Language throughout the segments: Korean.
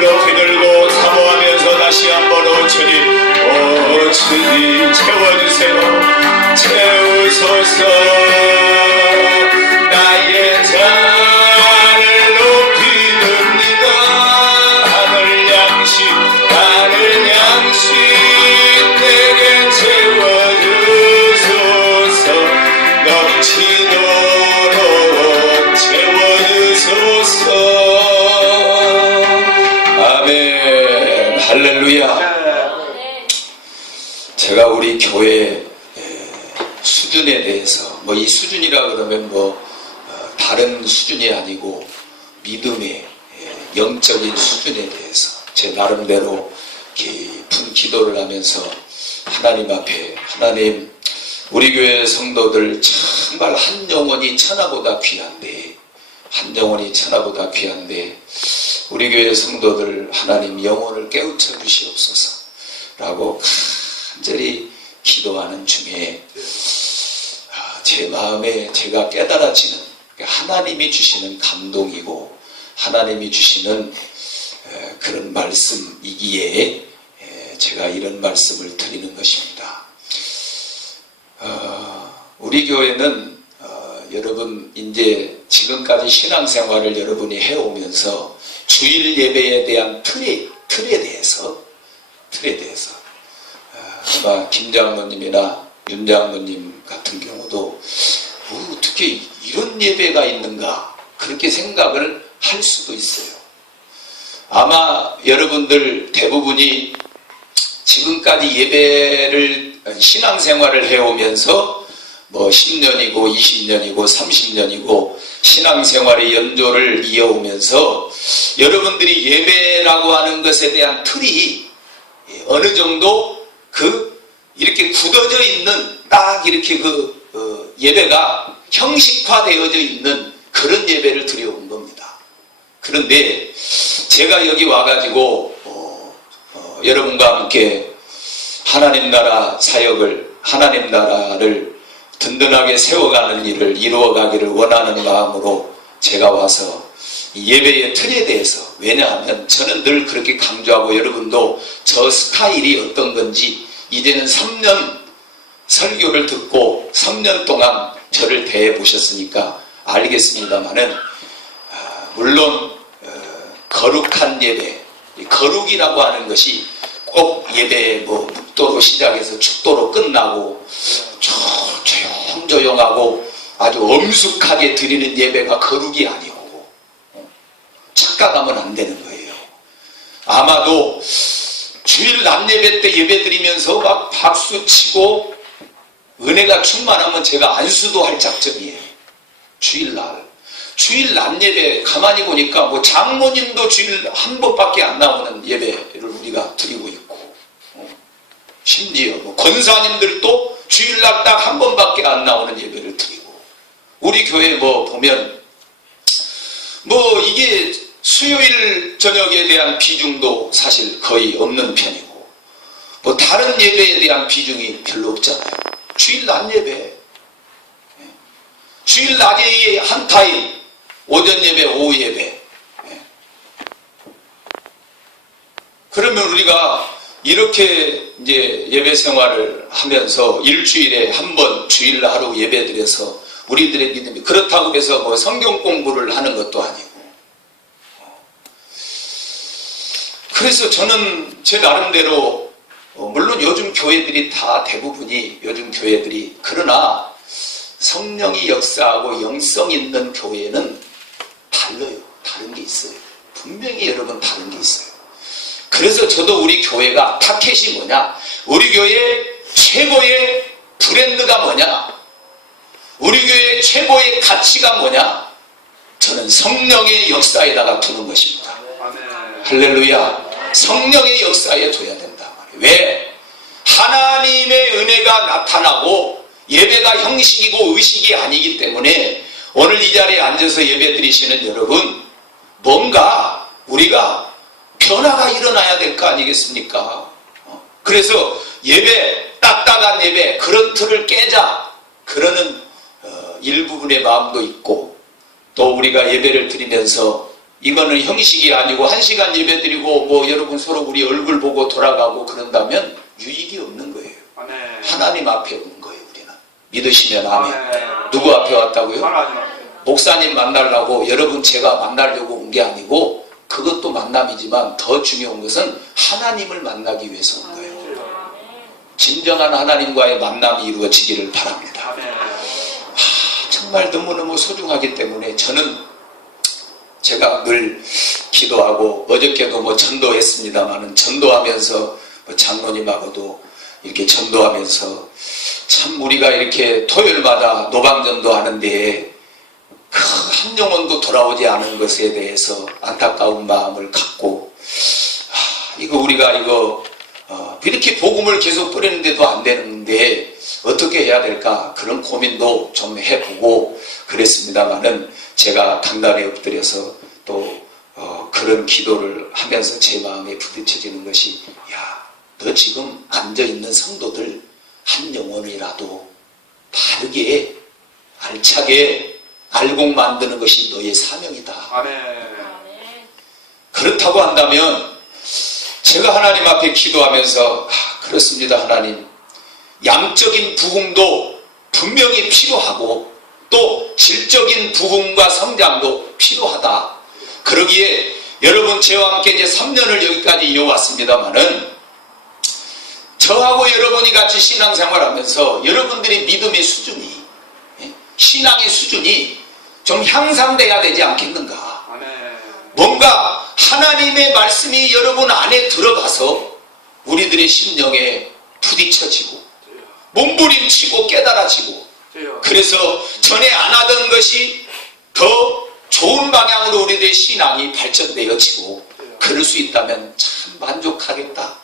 높이 들고 사모하면서 다시 한번 오 주님 채워주세요. 채우소서. 나의 잔을 높이 듭니다. 하늘 양식 내게 채워주소서. 넘치도록 채워주소서. 아멘. 할렐루야. 제가 우리 교회 수준에 대해서 이 수준이라 그러면 다른 수준이 아니고 믿음의 영적인 수준에 대해서 제 나름대로 깊은 기도를 하면서 하나님 앞에, 하나님, 우리 교회 성도들 정말 한 영혼이 천하보다 귀한데, 한 영혼이 천하보다 귀한데 우리 교회 성도들 하나님 영혼을 깨우쳐 주시옵소서 라고 간절히 기도하는 중에 제 마음에 제가 깨달아지는 하나님이 주시는 감동이고 하나님이 주시는 그런 말씀이기에 제가 이런 말씀을 드리는 것입니다. 우리 교회는 여러분 이제 지금까지 신앙생활을 여러분이 해오면서 주일 예배에 대한 틀에 대해서 아마 김 장로님이나 윤 장로님 같은 경우도 어떻게 이런 예배가 있는가 그렇게 생각을 할 수도 있어요. 아마 여러분들 대부분이 지금까지 예배를 신앙생활을 해오면서 10년이고 20년이고 30년이고 신앙생활의 연조를 이어오면서 여러분들이 예배라고 하는 것에 대한 틀이 어느 정도 이렇게 굳어져 있는 딱 이렇게 예배가 형식화되어져 있는 그런 예배를 드려온 겁니다. 그런데 제가 여기 와가지고 여러분과 함께 하나님 나라 사역을, 하나님 나라를 든든하게 세워가는 일을 이루어가기를 원하는 마음으로 제가 와서 이 예배의 틀에 대해서, 왜냐하면 저는 늘 그렇게 강조하고 여러분도 저 스타일이 어떤 건지 이제는 3년 설교를 듣고 3년 동안 저를 대해 보셨으니까 알겠습니다만은 물론 거룩한 예배, 거룩이라고 하는 것이 꼭 예배 묵도로 시작해서 축도로 끝나고 조용조용하고 아주 엄숙하게 드리는 예배가 거룩이 아니고 착각하면 안 되는 거예요. 아마도 주일 낮 예배 때 예배 드리면서 막 박수 치고 은혜가 충만하면 제가 안수도 할 작정이에요. 주일 낮 예배 가만히 보니까 장모님도 주일 한 번밖에 안 나오는 예배를 우리가 드리고 있고, 심지어 권사님들도 주일 날 딱 한 번밖에 안 나오는 예배를 드리고, 우리 교회 보면 이게 수요일 저녁에 대한 비중도 사실 거의 없는 편이고 다른 예배에 대한 비중이 별로 없잖아요. 주일 낮 예배, 주일 낮에 한 타임, 오전 예배, 오후 예배. 그러면 우리가 이렇게 이제 예배 생활을 하면서 일주일에 한 번 주일 하루 예배 드려서 우리들의 믿음이, 그렇다고 해서 성경 공부를 하는 것도 아니고, 그래서 저는 제 나름대로 물론 요즘 교회들이 다 대부분이 요즘 교회들이, 그러나 성령이 역사하고 영성 있는 교회는 달라요. 다른 게 있어요. 분명히 여러분 다른 게 있어요. 그래서 저도 우리 교회가 타켓이 뭐냐, 우리 교회 최고의 브랜드가 뭐냐, 우리 교회 최고의 가치가 뭐냐, 저는 성령의 역사에다가 두는 것입니다. 할렐루야. 성령의 역사에 둬야 된다. 왜? 하나님의 은혜가 나타나고 예배가 형식이고 의식이 아니기 때문에 오늘 이 자리에 앉아서 예배 드리시는 여러분, 뭔가 우리가 변화가 일어나야 될 거 아니겠습니까? 그래서 예배, 딱딱한 예배, 그런 틀을 깨자, 그러는 일부분의 마음도 있고, 또 우리가 예배를 드리면서 이거는 형식이 아니고 1시간 예배드리고 뭐 여러분 서로 우리 얼굴 보고 돌아가고 그런다면 유익이 없는 거예요. 아멘. 하나님 앞에 온 거예요. 우리는 믿으시면 아멘. 아멘. 누구 앞에 왔다고요? 하나님 앞에. 목사님 만나려고 여러분 제가 만나려고 온 게 아니고 그것도 만남이지만 더 중요한 것은 하나님을 만나기 위해서 온 거예요. 진정한 하나님과의 만남이 이루어지기를 바랍니다. 아멘. 정말 너무너무 소중하기 때문에 저는 제가 늘 기도하고 어저께도 뭐 전도했습니다만은 전도하면서 뭐 장로님하고도 이렇게 전도하면서 참 우리가 이렇게 토요일마다 노방전도 하는데 그 한 영혼도 돌아오지 않은 것에 대해서 안타까운 마음을 갖고 이거 우리가 이렇게 복음을 계속 뿌리는데도 안 되는데 어떻게 해야 될까 그런 고민도 좀 해보고 그랬습니다만은 제가 강단에 엎드려서 또 그런 기도를 하면서 제 마음에 부딪혀지는 것이 야, 너 지금 앉아있는 성도들 한 영혼이라도 바르게 알차게 알곡 만드는 것이 너의 사명이다. 아멘. 그렇다고 한다면 제가 하나님 앞에 기도하면서 그렇습니다 하나님, 양적인 부흥도 분명히 필요하고 또 질적인 부흥과 성장도 필요하다. 그러기에 여러분 저와 함께 이제 3년을 여기까지 이어왔습니다마는 저하고 여러분이 같이 신앙생활하면서 여러분들의 믿음의 수준이 신앙의 수준이 좀 향상돼야 되지 않겠는가. 아멘. 뭔가 하나님의 말씀이 여러분 안에 들어가서 우리들의 심령에 부딪혀지고 몸부림치고 깨달아지고 그래서 전에 안 하던 것이 더 좋은 방향으로 우리들의 신앙이 발전되어지고 그럴 수 있다면 참 만족하겠다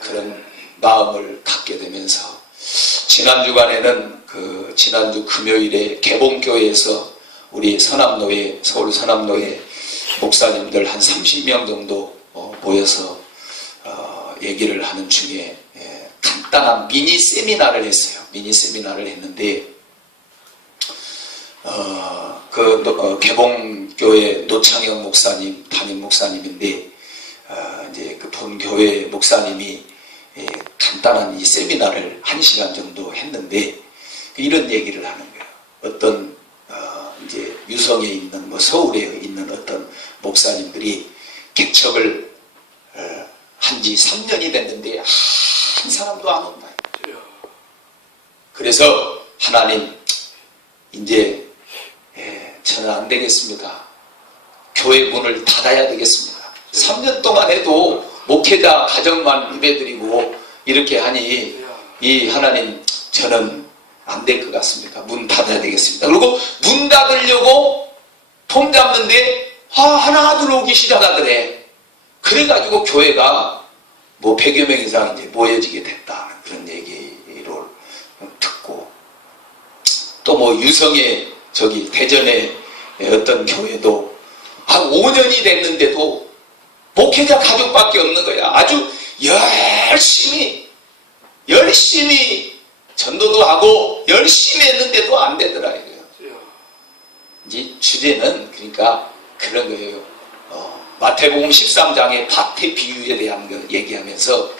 그런 마음을 갖게 되면서 지난 주간에는 지난주 금요일에 개봉교회에서 우리 서남로에 서울 서남로에 목사님들 한 30명 정도 모여서 얘기를 하는 중에 간단한 미니 세미나를 했어요. 미니 세미나를 했는데 개봉교회 노창영 목사님 담임 목사님인데 이제 그 본교회 목사님이 간단한 이 세미나를 1시간 정도 했는데 이런 얘기를 하는 거예요. 어떤 이제 유성에 있는 서울에 있는 어떤 목사님들이 개척을 한 지 3년이 됐는데 한 사람도 안 온다. 그래서 하나님 이제 저는 안 되겠습니다. 교회 문을 닫아야 되겠습니다. 3년 동안 해도 목회자 가정만 예배드리고 이렇게 하니 이 하나님 저는 안 될 것 같습니다. 문 닫아야 되겠습니다. 그리고 문 닫으려고 폼 잡는데 하나 들어오기 시작하더래. 그래가지고 교회가 뭐 100여 명 이상 이제 모여지게 됐다는 그런 얘기를 듣고 또 뭐 유성에 저기 대전에 어떤 교회도 한 5년이 됐는데도 목회자 가족밖에 없는 거야. 아주 열심히 전도도 하고 열심히 했는데도 안 되더라 이거예요. 이제 주제는 그러니까 그런 거예요. 마태복음 13장의 밭의 비유에 대한 거 얘기하면서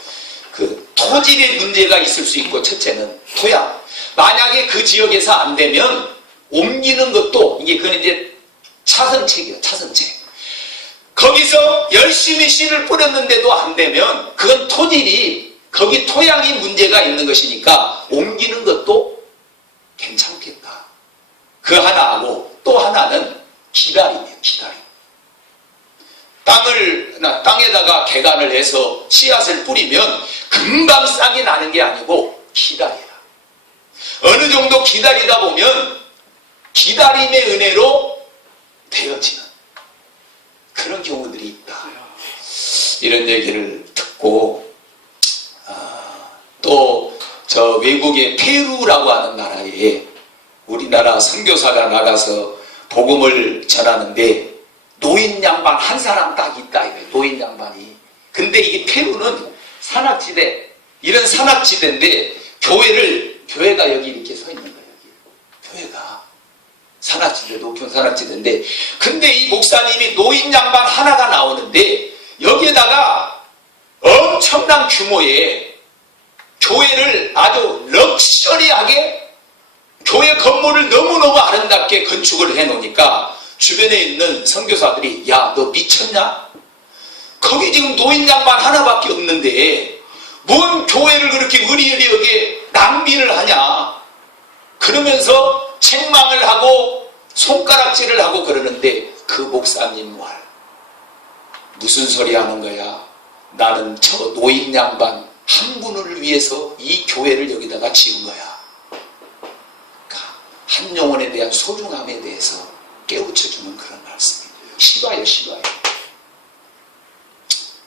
그 토질의 문제가 있을 수 있고 첫째는 토양. 만약에 그 지역에서 안 되면 옮기는 것도 그건 이제 차선책이에요. 차선책. 거기서 열심히 씨를 뿌렸는데도 안 되면 그건 토질이 거기 토양이 문제가 있는 것이니까 옮기는 것도 괜찮겠다. 그 하나하고 또 하나는 기다림이에요. 기다림. 땅에다가 개간을 해서 씨앗을 뿌리면 금방 싹이 나는 게 아니고 기다리라. 어느 정도 기다리다 보면 기다림의 은혜로 되어지는 그런 경우들이 있다. 이런 얘기를 듣고 또 저 외국의 페루라고 하는 나라에 우리나라 선교사가 나가서 복음을 전하는데 노인 양반 한 사람 딱 있다 이거예요. 노인 양반이. 근데 이게 페루는 산악지대, 이런 산악지대인데 교회가 여기 이렇게 서 있는 거예요. 여기. 교회가. 산악지대, 높은 산악지대인데, 근데 이 목사님이 노인 양반 하나가 나오는데, 여기에다가 엄청난 규모의 교회를 아주 럭셔리하게 교회 건물을 너무너무 아름답게 건축을 해놓으니까 주변에 있는 선교사들이 야, 너 미쳤냐? 거기 지금 노인 양반 하나밖에 없는데 뭔 교회를 그렇게 의리의리하게 낭비를 하냐? 그러면서 책망을 하고 손가락질을 하고 그러는데 그 목사님 말 무슨 소리 하는 거야? 나는 저 노인 양반 한 분을 위해서 이 교회를 여기다가 지은 거야. 그러니까 한 영혼에 대한 소중함에 대해서 깨우쳐주는 그런 말씀이에요. 시바요, 시바요.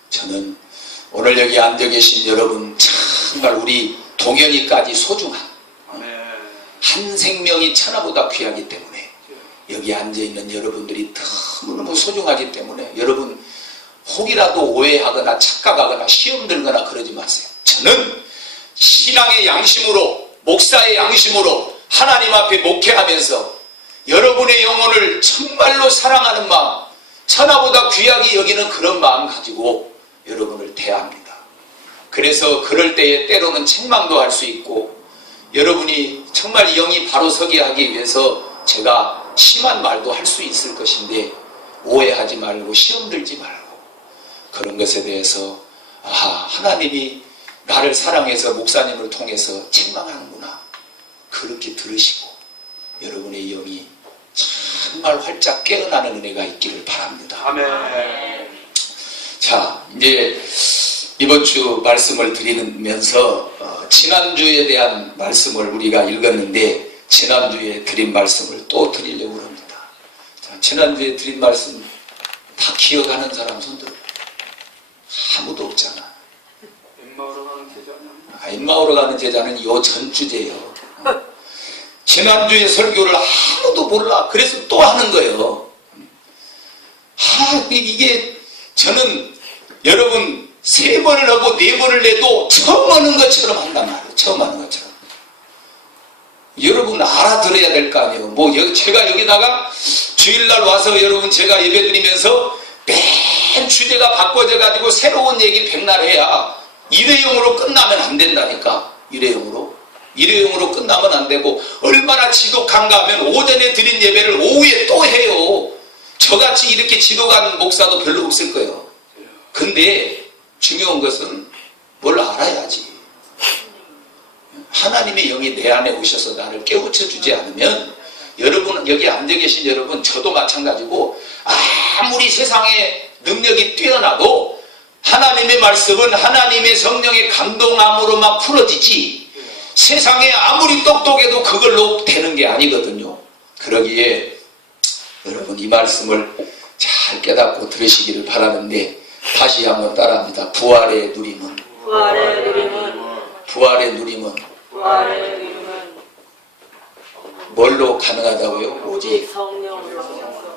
저는 오늘 여기 앉아 계신 여러분 정말 우리 동현이까지 소중한 한 생명이 천하보다 귀하기 때문에 여기 앉아있는 여러분들이 너무너무 소중하기 때문에 여러분 혹이라도 오해하거나 착각하거나 시험 들거나 그러지 마세요. 저는 신앙의 양심으로 목사의 양심으로 하나님 앞에 목회하면서 여러분의 영혼을 정말로 사랑하는 마음, 천하보다 귀하게 여기는 그런 마음 가지고 여러분을 대합니다. 그래서 그럴 때에 때로는 책망도 할 수 있고 여러분이 정말 영이 바로 서게 하기 위해서 제가 심한 말도 할 수 있을 것인데 오해하지 말고 시험 들지 말고 그런 것에 대해서 하나님이 나를 사랑해서 목사님을 통해서 책망하는구나 그렇게 들으시고 여러분의 영이 정말 활짝 깨어나는 은혜가 있기를 바랍니다. 아멘. 자, 이제 이번 주 말씀을 드리면서 지난주에 대한 말씀을 우리가 읽었는데 지난주에 드린 말씀을 또 드리려고 합니다. 자, 지난주에 드린 말씀 다 기억하는 사람 손들어. 아무도 없잖아. 엠마오로 가는 제자는? 엠마오로 가는 제자는 요 전주제예요. 지난주에 설교를 아무도 몰라. 그래서 또 하는 거예요. 이게 저는 여러분 3번을 하고 4번을 내도 처음 하는 것처럼 한단 말이에요. 처음 하는 것처럼. 여러분 알아들어야 될 거 아니에요. 제가 여기다가 주일날 와서 여러분 제가 예배드리면서 맨 주제가 바꿔져 가지고 새로운 얘기 백날 해야 일회용으로 끝나면 안 된다니까. 일회용으로 끝나면 안 되고 얼마나 지독한가 하면 오전에 드린 예배를 오후에 또 해요. 저같이 이렇게 지독한 목사도 별로 없을 거예요. 근데 중요한 것은 뭘 알아야지. 하나님의 영이 내 안에 오셔서 나를 깨우쳐 주지 않으면 여러분 여기 앉아 계신 여러분 저도 마찬가지고 아무리 세상에 능력이 뛰어나도 하나님의 말씀은 하나님의 성령의 감동함으로만 풀어지지 세상에 아무리 똑똑해도 그걸로 되는 게 아니거든요. 그러기에 여러분 이 말씀을 잘 깨닫고 들으시기를 바라는데 다시 한번 따라합니다. 부활의 누림은 뭘로 가능하다고요? 오직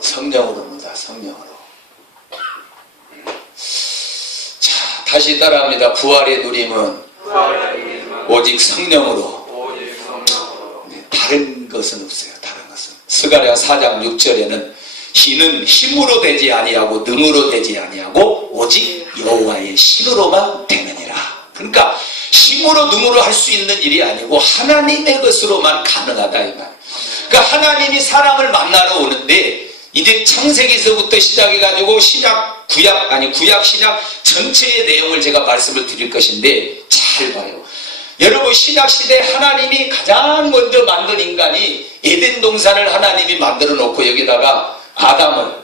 성령으로입니다. 성령으로. 자, 다시 따라합니다. 부활의 누림은 오직 성령으로. 네, 다른 것은 없어요. 다른 것은. 스가랴 4장 6절에는 이는 힘으로 되지 아니하고 능으로 되지 아니하고 오직 여호와의 신으로만 되느니라. 그러니까 힘으로 능으로 할 수 있는 일이 아니고 하나님의 것으로만 가능하다 이 말. 그러니까 하나님이 사람을 만나러 오는데 이제 창세기서부터 시작해가지고 구약 신약 전체의 내용을 제가 말씀을 드릴 것인데 잘 봐요. 여러분 신약시대 하나님이 가장 먼저 만든 인간이 에덴 동산을 하나님이 만들어 놓고 여기다가 아담을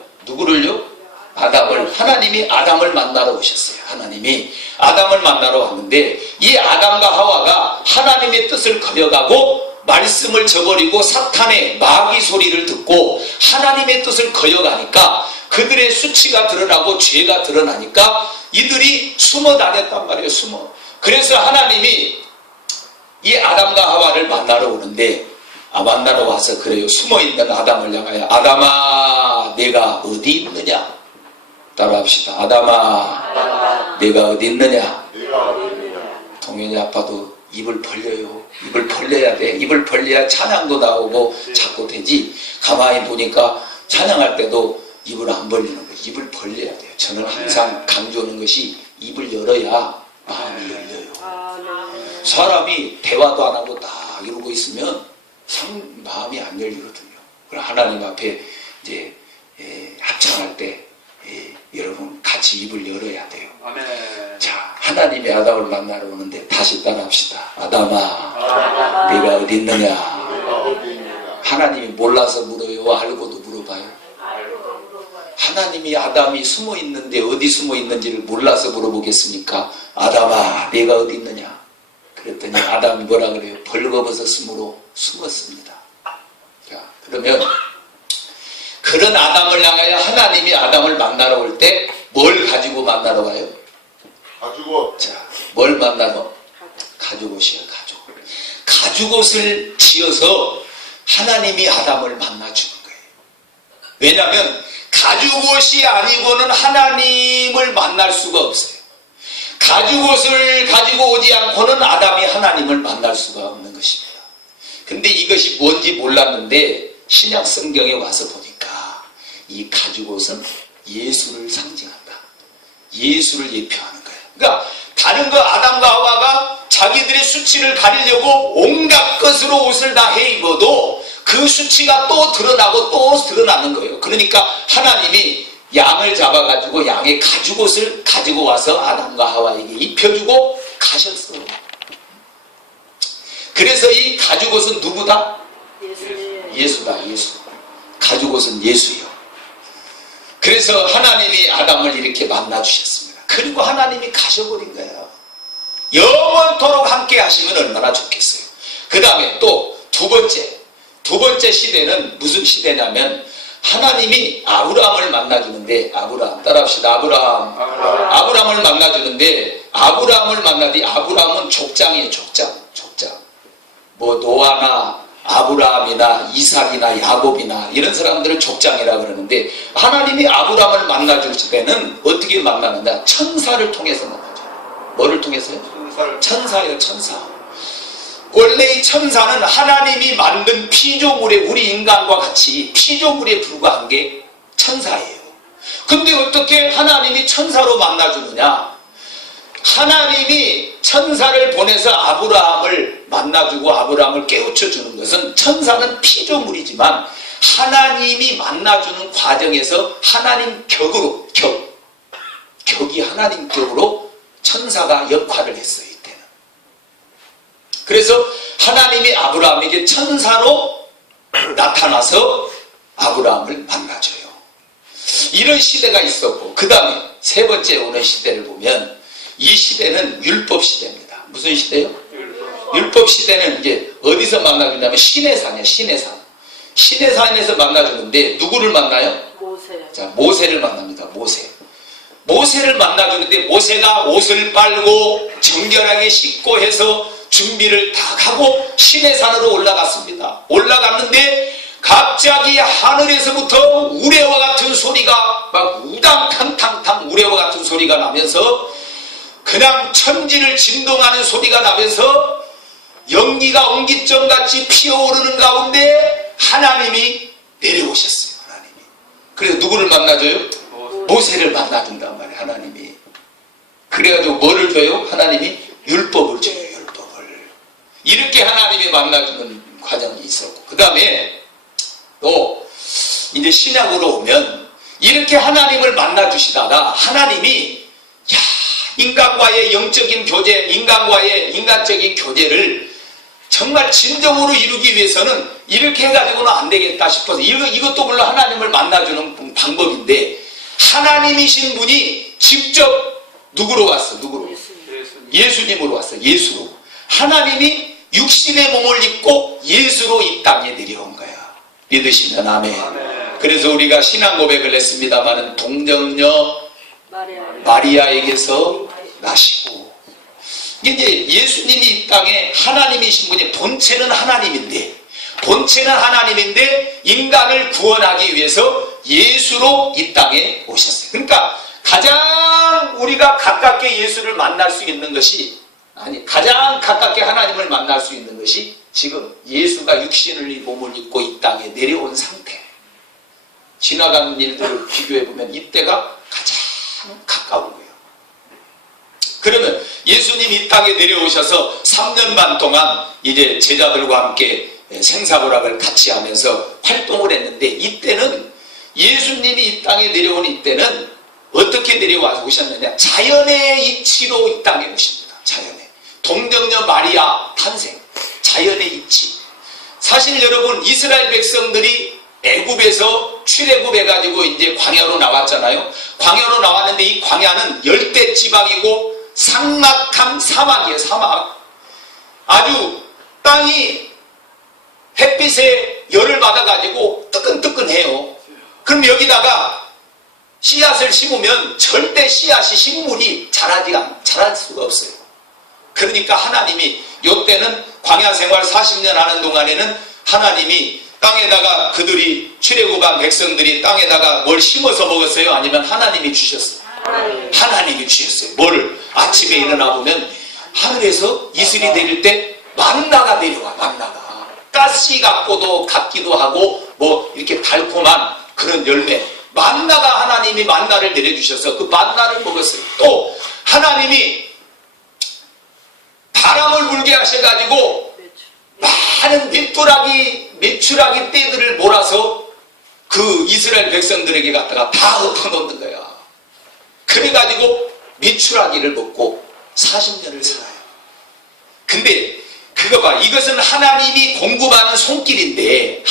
하나님이 아담을 만나러 오셨어요. 하나님이 아담을 만나러 왔는데 이 아담과 하와가 하나님의 뜻을 거역하고 말씀을 저버리고 사탄의 마귀 소리를 듣고 하나님의 뜻을 거역하니까 그들의 수치가 드러나고 죄가 드러나니까 이들이 숨어 다녔단 말이에요. 그래서 하나님이 이 아담과 하와를 만나러 오는데 만나러 와서 그래요. 숨어있는 아담을 향하여 아담아 내가 어디 있느냐? 따라합시다. 아담아 내가 어디 있느냐? 동현이 아빠도 입을 벌려요. 입을 벌려야 돼. 입을 벌려야 찬양도 나오고 자꾸 되지. 가만히 보니까 찬양할 때도 입을 안 벌리는 거예요. 입을 벌려야 돼요. 저는 항상 강조하는 것이 입을 열어야 마음이 열려요. 사람이 대화도 안 하고 딱 이러고 있으면 마음이 안 열리거든요. 그럼 하나님 앞에 이제 합창할 때 여러분 같이 입을 열어야 돼요. 아멘. 자, 하나님이 아담을 만나러 오는데 다시 따라합시다. 아담아, 네가 어디 있느냐? 하나님이 몰라서 물어요? 알고도 물어봐요? 하나님이 아담이 숨어 있는데 어디 숨어 있는지를 몰라서 물어보겠습니까? 아담아, 네가 어디 있느냐? 그랬더니 아담이 뭐라 그래요? 벌거벗어 숨으로 숨었습니다. 자, 그러면 그런 아담을 향하여 하나님이 아담을 만나러 올 때 뭘 가지고 만나러 와요? 가지고. 자, 뭘 만나러? 가죽옷이에요, 가죽. 가죽옷을 지어서 하나님이 아담을 만나주는 거예요. 왜냐하면 가죽옷이 아니고는 하나님을 만날 수가 없어요. 가죽옷을 가지고 오지 않고는 아담이 하나님을 만날 수가 없는 것입니다. 근데 이것이 뭔지 몰랐는데 신약 성경에 와서 보니까 이 가죽옷은 예수를 상징한다. 예수를 예표하는 거예요. 그러니까 다른 거 아담과 하와가 자기들의 수치를 가리려고 온갖 것으로 옷을 다 해 입어도 그 수치가 또 드러나고 또 드러나는 거예요. 그러니까 하나님이 양을 잡아가지고 양의 가죽옷을 가지고 와서 아담과 하와에게 입혀주고 가셨어요. 그래서 이 가죽옷은 누구다? 예수다, 예수. 가죽옷은 예수요. 그래서 하나님이 아담을 이렇게 만나주셨습니다. 그리고 하나님이 가셔버린 거예요. 영원토록 함께 하시면 얼마나 좋겠어요. 그 다음에 또 두 번째 시대는 무슨 시대냐면 하나님이 아브라함을 만나주는데 따라합시다. 아브라함을 만나주는데 아브라함을 만나디 아브라함은 족장이에요. 족장. 뭐 노아나 아브라함이나 이삭이나 야곱이나 이런 사람들을 족장이라 그러는데 하나님이 아브라함을 만나줄 때는 어떻게 만나느냐? 천사를 통해서 만나죠. 뭐를 통해서요? 천사예요, 천사. 원래 이 천사는 하나님이 만든 피조물에 우리 인간과 같이 피조물에 불과한 게 천사예요. 근데 어떻게 하나님이 천사로 만나주느냐? 하나님이 천사를 보내서 아브라함을 만나주고 아브라함을 깨우쳐주는 것은 천사는 피조물이지만 하나님이 만나주는 과정에서 하나님 격으로 격이 하나님 격으로 천사가 역할을 했어요. 이때는. 그래서 하나님이 아브라함에게 천사로 나타나서 아브라함을 만나줘요. 이런 시대가 있었고 그 다음에 세 번째 오는 시대를 보면 이 시대는 율법 시대입니다. 무슨 시대요? 율법 시대는 이제 어디서 만나주냐면 시내산이에요. 시내산에서 만나주는데 누구를 만나요? 자, 모세를 만납니다. 모세를 만나주는데 모세가 옷을 빨고 정결하게 씻고 해서 준비를 다 하고 시내산으로 올라갔습니다. 올라갔는데 갑자기 하늘에서부터 우레와 같은 소리가 막 우당탕탕탕 우레와 같은 소리가 나면서 그냥 천지를 진동하는 소리가 나면서 연기가 옹기정같이 피어오르는 가운데 하나님이 내려오셨어요. 하나님이. 그래서 누구를 만나줘요? 모세를 만나준단 말이에요. 하나님이. 그래가지고 뭐를 줘요? 하나님이 율법을 줘요. 율법을. 이렇게 하나님이 만나주는 과정이 있었고 그 다음에 또 이제 신약으로 오면 이렇게 하나님을 만나주시다가 하나님이 인간과의 영적인 교제, 인간적인 교제를 정말 진정으로 이루기 위해서는 이렇게 해가지고는 안 되겠다 싶어서 이것도 물론 하나님을 만나주는 방법인데 하나님이신 분이 직접 누구로 왔어? 예수님으로 왔어. 예수로. 하나님이 육신의 몸을 입고 예수로 이 땅에 내려온 거야. 믿으시면 아멘. 그래서 우리가 신앙 고백을 했습니다마는 동정녀 마리아에게서 나시고 이제 예수님이 이 땅에 하나님이신 분이 본체는 하나님인데 인간을 구원하기 위해서 예수로 이 땅에 오셨어요. 그러니까 가장 우리가 가깝게 예수를 만날 수 있는 것이 아니, 가장 가깝게 하나님을 만날 수 있는 것이 지금 예수가 육신의 몸을 입고 이 땅에 내려온 상태. 지나간 일들을 비교해보면 이때가 가장 가까운 거예요. 그러면 예수님이 이 땅에 내려오셔서 3년 반 동안 이제 제자들과 함께 생사고락을 같이 하면서 활동을 했는데, 이때는 예수님이 이 땅에 내려온 이때는 어떻게 내려와서 오셨느냐? 자연의 이치로 이 땅에 오십니다. 자연의. 동정녀 마리아 탄생. 자연의 이치. 사실 여러분, 이스라엘 백성들이 애굽에서 출애굽해가지고 이제 광야로 나왔잖아요. 광야로 나왔는데 이 광야는 열대 지방이고 삭막한 사막이에요. 사막. 아주 땅이 햇빛에 열을 받아가지고 뜨끈뜨끈해요. 그럼 여기다가 씨앗을 심으면 절대 씨앗이 식물이 자랄 수가 없어요. 그러니까 하나님이 요때는 광야 생활 40년 하는 동안에는 하나님이 땅에다가 그들이 출애굽한 백성들이 땅에다가 뭘 심어서 먹었어요? 아니면 하나님이 주셨어요? 하나님이 주셨어요. 뭐를? 아침에 일어나 보면 하늘에서 이슬이 내릴 때 만나가 내려와. 만나가. 가시 같기도 하고 뭐 이렇게 달콤한 그런 열매. 만나가 하나님이 만나를 내려주셔서 그 만나를 먹었어요. 또 하나님이 바람을 불게 하셔가지고 많은 메추라기 떼들을 몰아서 그 이스라엘 백성들에게 갖다가 다 엎어놓는 거야. 그래가지고 메추라기를 먹고 40년을 살아요. 근데 그거 봐. 이것은 하나님이 공급하는 손길인데,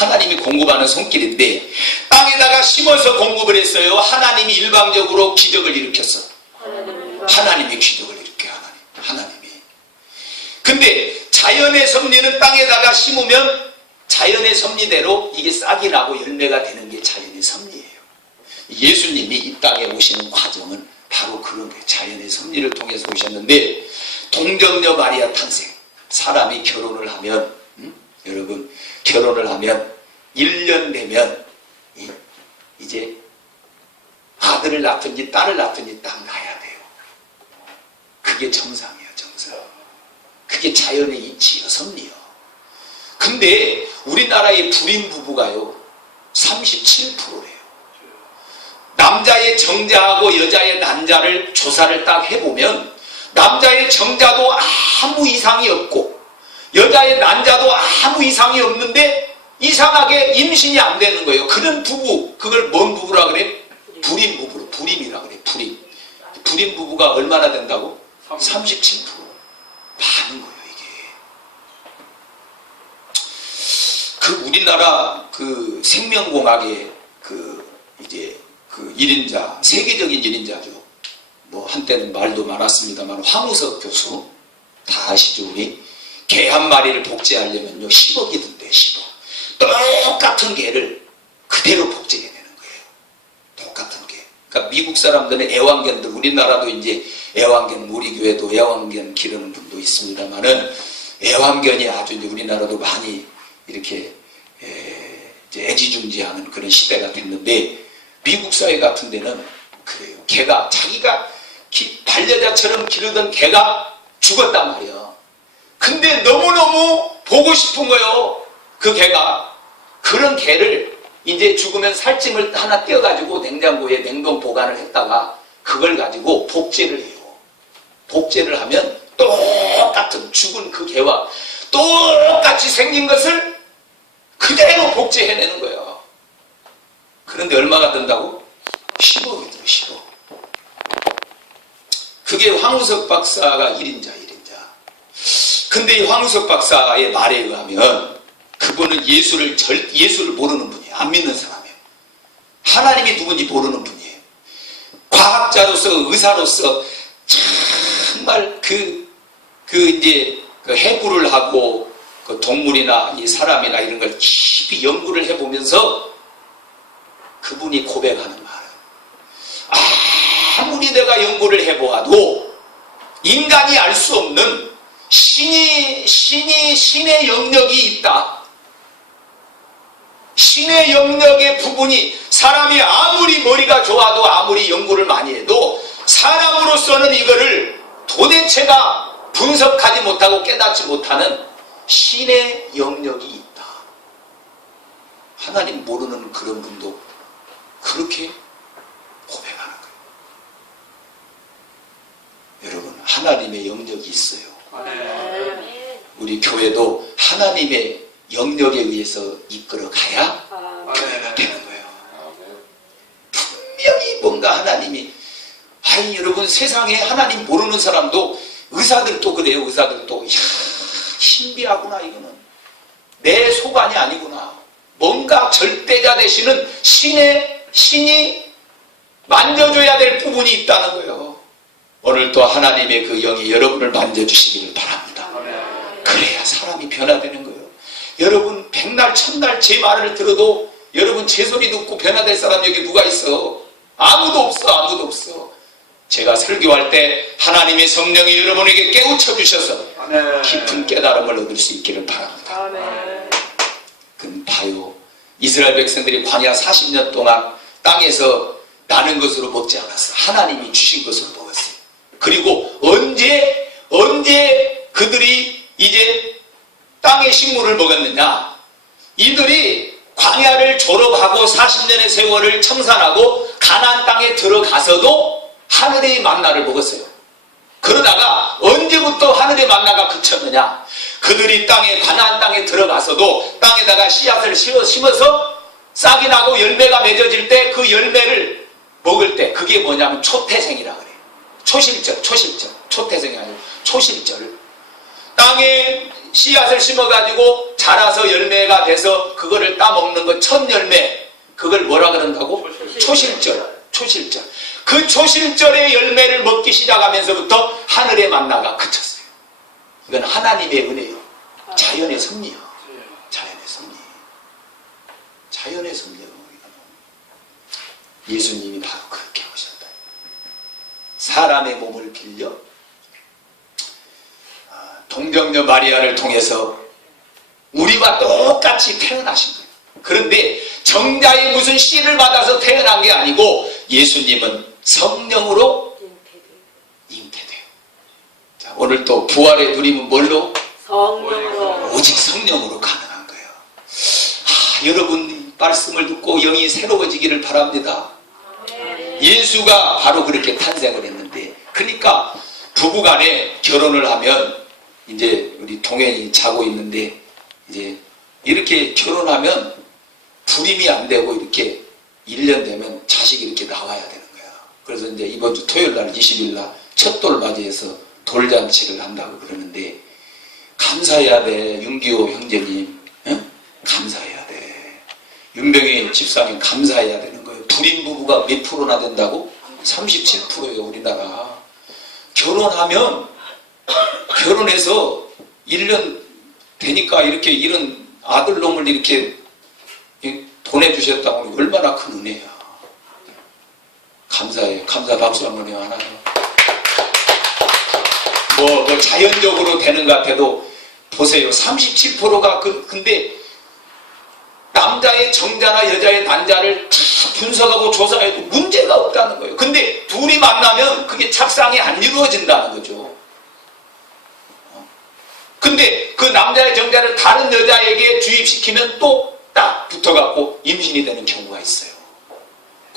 땅에다가 심어서 공급을 했어요. 하나님이 일방적으로 기적을 일으켰어. 하나님이 기적을 일으켜요. 하나님이. 근데 자연의 섭리는 땅에다가 심으면 자연의 섭리대로 이게 싹이 나고 열매가 되는 게 자연의 섭리예요. 예수님이 이 땅에 오시는 과정은 바로 그런 거예요. 자연의 섭리를 통해서 오셨는데, 동정녀 마리아 탄생. 사람이 결혼을 하면, 여러분, 결혼을 하면 1년 되면 이제 아들을 낳든지 딸을 낳든지 딱 낳아야 돼요. 그게 정상이에요. 정상. 그게 자연의 이치요, 섭리요. 근데 우리나라의 불임 부부가요 37%래요. 남자의 정자하고 여자의 난자를 조사를 딱 해보면 남자의 정자도 아무 이상이 없고 여자의 난자도 아무 이상이 없는데 이상하게 임신이 안 되는 거예요. 그런 부부, 그걸 뭔 부부라 그래? 불임 부부로, 불임이라 그래. 불임 부부가 얼마나 된다고? 37%. 많은 거예요, 이게. 그 우리나라 그 생명공학의 이제 1인자, 세계적인 1인자죠. 뭐 한때는 말도 많았습니다만 황우석 교수 다 아시죠? 우리 개 한 마리를 복제하려면요 10억이 든대. 10억. 똑같은 개를 그대로 복제해내는 거예요. 똑같은 개. 그러니까 미국 사람들은 애완견들, 우리나라도 이제 애완견, 우리 교회도 애완견 기르는 분도 있습니다만은 애완견이 아주 이제 우리나라도 많이 이렇게 이제 애지중지하는 그런 시대가 됐는데, 미국 사회 같은 데는 그래요. 개가 자기가 반려자처럼 기르던 개가 죽었단 말이야. 근데 너무너무 보고 싶은 거예요. 그 개가. 그런 개를 이제 죽으면 살찜을 하나 떼어가지고 냉장고에 냉동 보관을 했다가 그걸 가지고 복제를 해요. 복제를 하면 똑같은 죽은 그 개와 똑같이 생긴 것을 그대로 복제해내는 거예요. 그런데 얼마가 든다고? 10억이 들어. 10억. 그게 황우석 박사가 1인자. 근데 이 황우석 박사의 말에 의하면 그분은 예수를 모르는 분이에요. 안 믿는 사람이에요. 하나님이 누군지 모르는 분이에요. 과학자로서, 의사로서 정말 이제 해부를 하고 그 동물이나 이 사람이나 이런 걸 깊이 연구를 해보면서 그분이 고백하는 말은, 아무리 내가 연구를 해보아도 인간이 알 수 없는 신의 영역이 있다. 신의 영역의 부분이 사람이 아무리 머리가 좋아도 아무리 연구를 많이 해도 사람으로서는 이거를 도대체가 분석하지 못하고 깨닫지 못하는 신의 영역이 있다. 하나님 모르는 그런 분도 그렇게 고백하는 거예요. 여러분, 하나님의 영역이 있어요. 우리 교회도 하나님의 영역에 의해서 이끌어 가야 교회가 되는 거예요. 분명히 뭔가 하나님이, 아니 여러분, 세상에 하나님 모르는 사람도, 의사들도 그래요. 의사들도 이야, 신비하구나. 이거는 내 소관이 아니구나. 뭔가 절대자 되시는 신이 만져줘야 될 부분이 있다는 거예요. 오늘 또 하나님의 그 영이 여러분을 만져주시기를 바랍니다. 그래야 사람이 변화되는 거예요. 여러분, 백날 천날 제 말을 들어도 여러분 제 소리 듣고 변화될 사람 여기 누가 있어? 아무도 없어. 아무도 없어. 제가 설교할 때 하나님의 성령이 여러분에게 깨우쳐 주셔서 깊은 깨달음을 얻을 수 있기를 바랍니다. 그럼 봐요. 이스라엘 백성들이 광야 40년 동안 땅에서 나는 것으로 먹지 않았어. 하나님이 주신 것으로 먹었어요. 그리고 언제 그들이 이제 땅의 식물을 먹었느냐? 이들이 광야를 졸업하고 40년의 세월을 청산하고 가나안 땅에 들어가서도 하늘의 만나를 먹었어요. 그러다가 언제부터 하늘의 만나가 그쳤느냐? 그들이 가나안 땅에 들어가서도 땅에다가 씨앗을 심어서 싹이 나고 열매가 맺어질 때 그 열매를 먹을 때 그게 뭐냐면 초태생이라 그래요. 초실절. 초태생이 아니고 초실절. 땅에 씨앗을 심어가지고 자라서 열매가 돼서 그거를 따먹는 거 첫 열매. 그걸 뭐라 그런다고? 초실절. 그 초실절의 열매를 먹기 시작하면서부터 하늘의 만나가 그쳤어요. 이건 하나님의 은혜요. 자연의 섭리요. 자연의 섭리요. 예수님이 바로 그렇게 오셨다. 사람의 몸을 빌려 동정녀 마리아를 통해서 우리와 똑같이 태어나신 거예요. 그런데 정자의 무슨 씨를 받아서 태어난 게 아니고 예수님은 성령으로 잉태돼요. 자, 오늘 또 부활의 누림은 뭘로? 성령으로. 오직 성령으로 가능한 거예요. 여러분 말씀을 듣고 영이 새로워지기를 바랍니다. 예수가 바로 그렇게 탄생을 했는데, 그러니까 부부간에 결혼을 하면 이제 우리 동현이 자고 있는데 이제 이렇게 결혼하면 불임이 안 되고 이렇게 1년 되면 자식이 이렇게 나와야 되는 거야. 그래서 이제 이번 주 토요일 날 20일 날 첫 돌 맞이해서 돌잔치를 한다고 그러는데, 감사해야 돼. 윤기호 형제님, 응? 감사해야 돼. 윤병희 집사님 감사해야 되는 거예요. 불임 부부가 몇 프로나 된다고? 37%예요 우리나라. 결혼해서 1년 되니까 이렇게 이런 아들놈을 이렇게 보내주셨다고 얼마나 큰 은혜야. 감사해요. 감사 박수 한번 해요. 하나요. 뭐 자연적으로 되는 것 같아도 보세요. 37%가 근데 남자의 정자나 여자의 난자를 다 분석하고 조사해도 문제가 없다는 거예요. 근데 둘이 만나면 그게 착상이 안 이루어진다는 거죠. 근데 그 남자의 정자를 다른 여자에게 주입시키면 또 딱 붙어갖고 임신이 되는 경우가 있어요.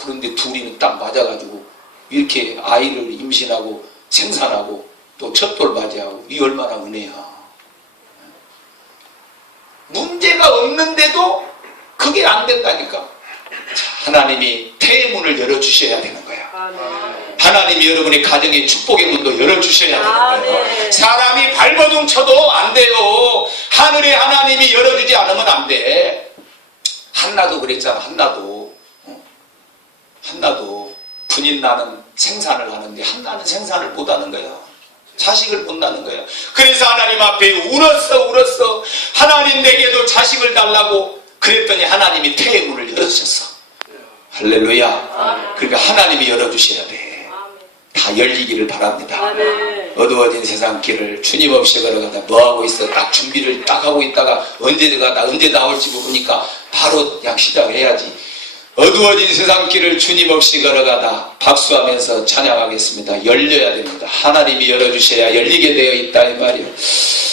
그런데 둘이는 딱 맞아가지고 이렇게 아이를 임신하고 생산하고 또 첫돌 맞이하고, 이 얼마나 은혜야. 문제가 없는데도 그게 안 된다니까. 하나님이 태의 문을 열어주셔야 되는 거야. 하나님이 여러분의 가정의 축복의 문도 열어주셔야 되는 거예요. 사람이 발버둥 쳐도 안 돼요. 하늘의 하나님이 열어주지 않으면 안 돼. 한나도 그랬잖아. 한나도 분인 나는 생산을 하는데 한나는 생산을 못 하는 거야. 자식을 못 낳는 거야. 그래서 하나님 앞에 울었어. 하나님 내게도 자식을 달라고 그랬더니 하나님이 태의 문을 열어주셨어. 할렐루야. 그러니까 하나님이 열어주셔야 돼. 다 열리기를 바랍니다. 어두워진 세상 길을 주님 없이 걸어가다 뭐하고 있어? 딱 준비를 딱 하고 있다가 언제 나올지 모르니까 바로 그냥 시작해야지. 어두워진 세상길을 주님 없이 걸어가다 박수하면서 찬양하겠습니다. 열려야 됩니다. 하나님이 열어주셔야 열리게 되어 있다 이 말이요.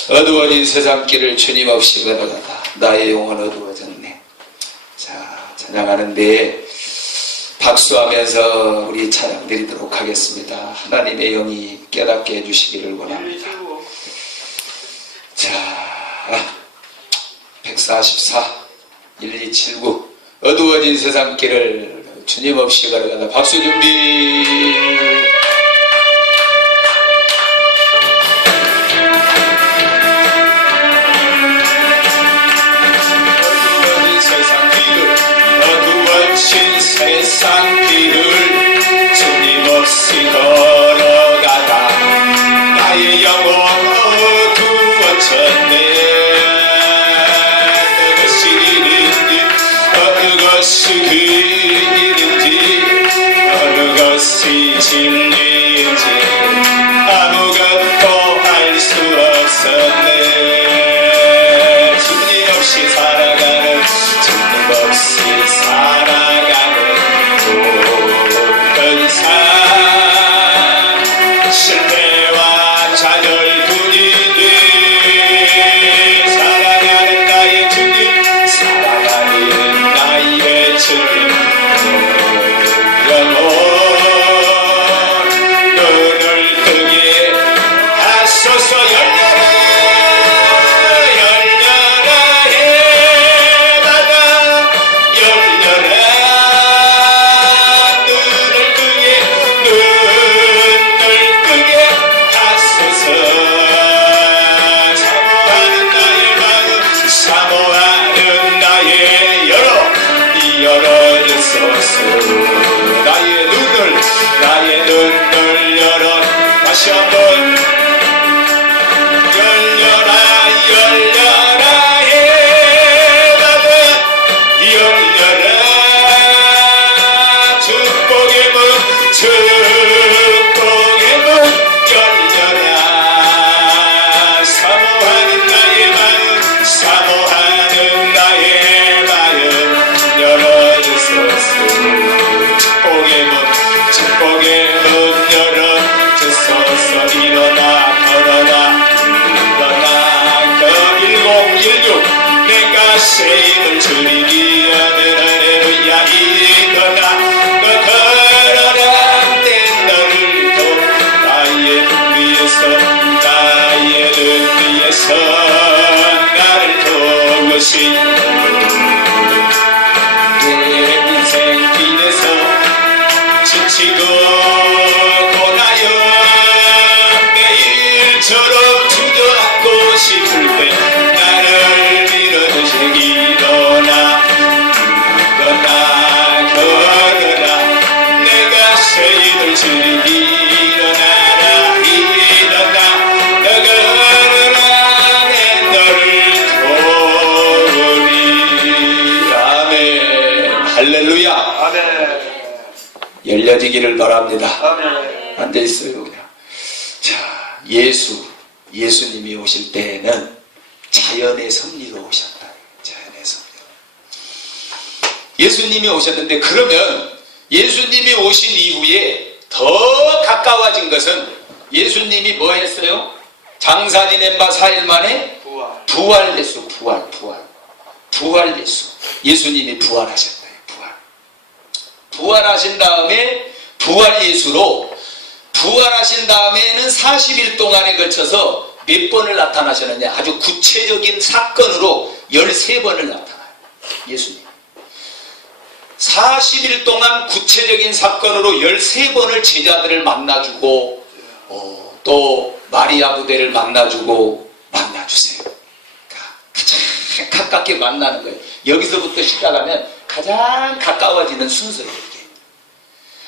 어두워진 세상길을 주님 없이 걸어가다 나의 영혼 어두워졌네. 자, 찬양하는데 박수하면서 우리 찬양 드리도록 하겠습니다. 하나님의 영이 깨닫게 해주시기를 원합니다. 자, 144 1279 어두워진 세상길을 주님 없이 걸어가다 박수 준비. 어두워진 세상길을 주님 없이 걸어가다 나의 영혼 어두워졌네. 어느 것이 진리인지 아무것도 알 수 없었네. 주님 없이 살아가는 주님 없이 살아가는 모든 삶 실패와 잔혈뿐이니 사랑하는 나의 주님 사랑하는 나의 주님 영혼 눈을 뜨게 하소서. 열려라 열려라 해마다 열려라 눈을 뜨게 하소서. 사모하는 나의 마음 사모하는 나의 열어주소서. 나의 눈을 열어 다시 한번 열려라 열려라 해마다 열려라 축복의 문 열려라. 사모하는 나의 마음 사모하는 나의 마음 열어주소서. 축복의 문 열어주소서. 일어나 걸어라 일어나 그 1016 내가 새 힘을 주리니 아멘 할렐루야. 일어나 너 걸어라 내 너를 도 나의 눈 위에서 나를 도우신 내 인생 길에서 지치고 고나여 매일처럼 주저앉고 싶을 때 나를 밀어주시기. 일어나 걸어라 내가 새 힘을 주리니 일어나라 일어나 너 걸어라 내 너를 도우리. 아멘 할렐루야. 아멘. 열려지기를 바랍니다. 아멘. 앉아있어요 그냥. 자, 예수님이 오실 때에는 자연의 섭리로 오셨다. 자연의 섭리로. 예수님이 오셨는데 그러면 예수님이 오신 이후에 더 가까워진 것은 예수님이 뭐 했어요? 장사 지낸 바 4일 만에 부활했어. 부활 예수. 예수님이 부활하셨다. 부활하신 다음에 부활 예수로 부활하신 다음에는 40일 동안에 걸쳐서 몇 번을 나타나셨느냐. 아주 구체적인 사건으로 13번을 나타나요. 예수님 40일 동안 구체적인 사건으로 13번을 제자들을 만나주고 또 마리아 부대를 만나주고 만나주세요. 가장 가깝게 만나는 거예요. 여기서부터 시작하면 가장 가까워지는 순서예요. 이게.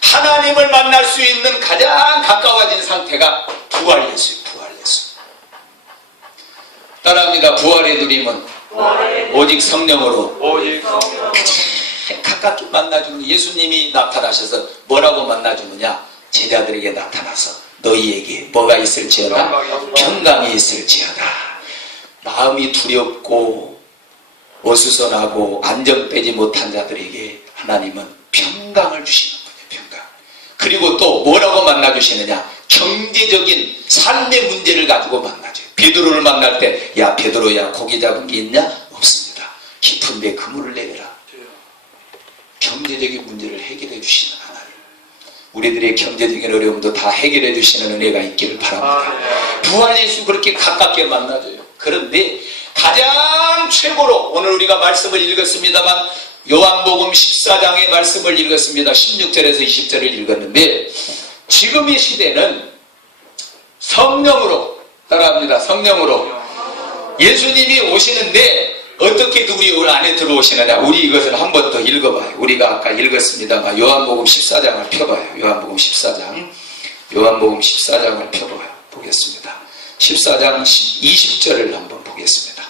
하나님을 만날 수 있는 가장 가까워진 상태가 부활 예수예요. 부활 예수. 따라합니다. 부활의 누림은 오직 성령으로 가장 가깝게 만나주는 예수님이 나타나셔서 뭐라고 만나주느냐. 제자들에게 나타나서 너희에게 뭐가 있을지어다. 평강이 있을지어다. 마음이 두렵고 어수선하고 안정되지 못한 자들에게 하나님은 평강을 주시는 거예요. 평강. 그리고 또 뭐라고 만나주시느냐? 경제적인 삶의 문제를 가지고 만나줘요. 베드로를 만날 때, 야 베드로야 고기 잡은 게 있냐? 없습니다. 깊은데 그물을 내려라. 경제적인 문제를 해결해 주시는 하나님. 우리들의 경제적인 어려움도 다 해결해 주시는 은혜가 있기를 바랍니다. 부활 예수 그렇게 가깝게 만나줘요. 그런데 가장 최고로 오늘 우리가 말씀을 읽었습니다만 요한복음 14장의 말씀을 읽었습니다. 16절에서 20절을 읽었는데 지금의 시대는 성령으로 따라합니다. 성령으로 예수님이 오시는데 어떻게 우리 안에 들어오시느냐. 우리 이것을 한 번 더 읽어봐요. 우리가 아까 읽었습니다만 요한복음 14장을 펴봐요. 요한복음 14장 요한복음 14장을 펴봐요. 보겠습니다. 14장 20절을 한번 보겠습니다.